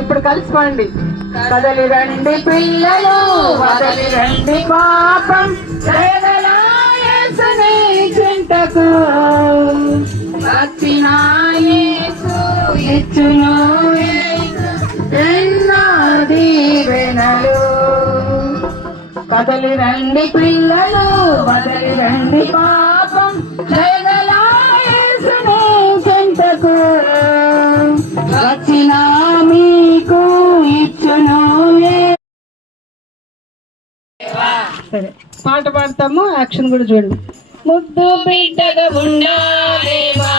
ఇప్పుడు కలిసిపోండి. కదలి రండి పిల్లలు, వదలి రండి పాపం, యేసుని చింతకు వచ్చిన యేసు ఇచ్చును ఎన్నో దీవెనలు. కదలి రండి పిల్లలు, వదలి రండి పాపం, యేసుని చింతకు వచ్చిన మీకు ఇచ్చును. సరే, పాట పాడతాము, యాక్షన్ కూడా చూడండి. ముద్దు బిడ్డగా ఉండాలేవా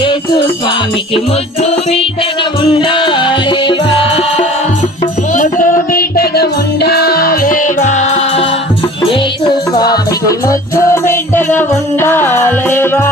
యేసు స్వామికి, ముద్దు బిడ్డగా ఉండాలేవా, ముద్దు బిడ్డగా ఉండాలేవా యేసు స్వామికి, ముద్దు బిడ్డగా ఉండాలేవా.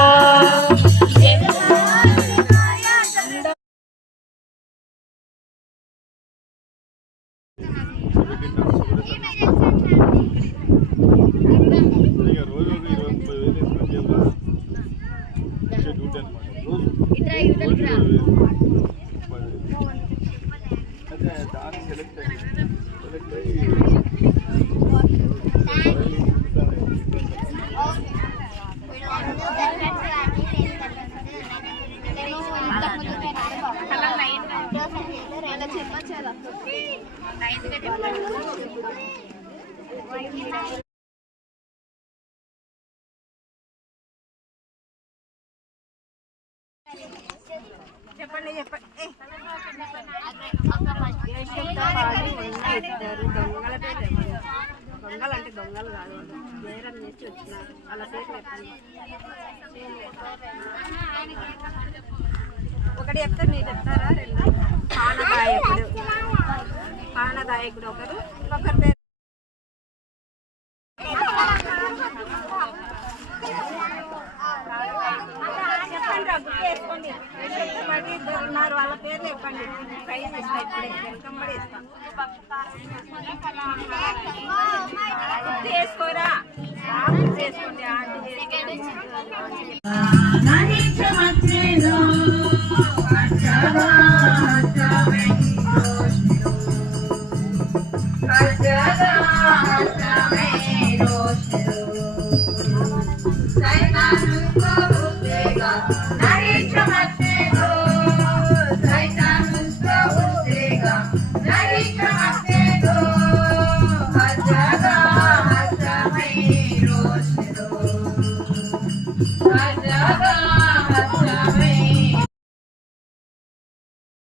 చెప్పండి చెప్పండి. దొంగలు అంటే దొంగలు కాదు, నేరం చేసి వచ్చినారు. అలా చేసి చెప్పండి. ఒకటి చెప్తే మీరు చెప్తారా? రెండు. పానదాయకుడు ఒకరు, ఇంకొకరి పేరు చెప్పండి. రగ్గు వేసుకోండి. మళ్ళీ ఇద్దరు ఉన్నారు, వాళ్ళ పేరు చెప్పండి. ప్రైజ్ ఇస్తా, ఇప్పుడే వెల్కమ్ కూడా ఇస్తాం. చేసుకోరా, చేసుకోండి. ఆంటీ